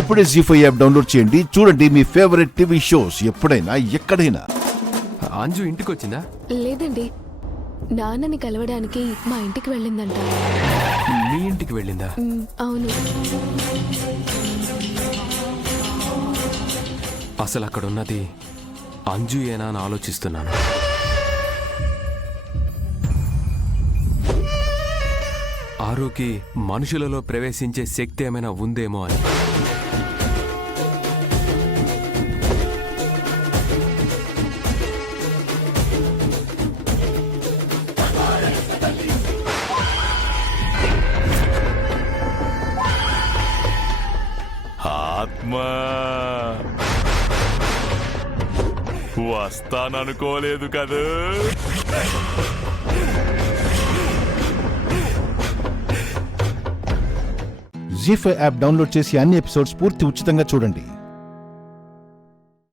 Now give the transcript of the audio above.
ఇప్పుడే జీ5 app download చేయండి. చూడండి మీ ఫేవరెట్ టీవీ షోస్ ఎప్పుడైనా ఎక్కడైనా. అంజు ఇంటికి వచ్చిందా? లేదండి, నాన్నని కలవడానికి మా ఇంటికి వెళ్ళిందంట. మీ ఇంటికి వెళ్ళిందా? అవును. అసలు అక్కడ ఉన్నది అంజు ఏనా అని ఆలోచిస్తున్నాను. ఆరుకి మనుషులలో ప్రవేశించే శక్తి ఏమైనా ఉందేమో అని. ఆత్మా వస్తాననుకోలేదు కదా. జీ5 యాప్ డౌన్లోడ్ చేసి అన్ని ఎపిసోడ్స్ పూర్తి ఉచితంగా చూడండి.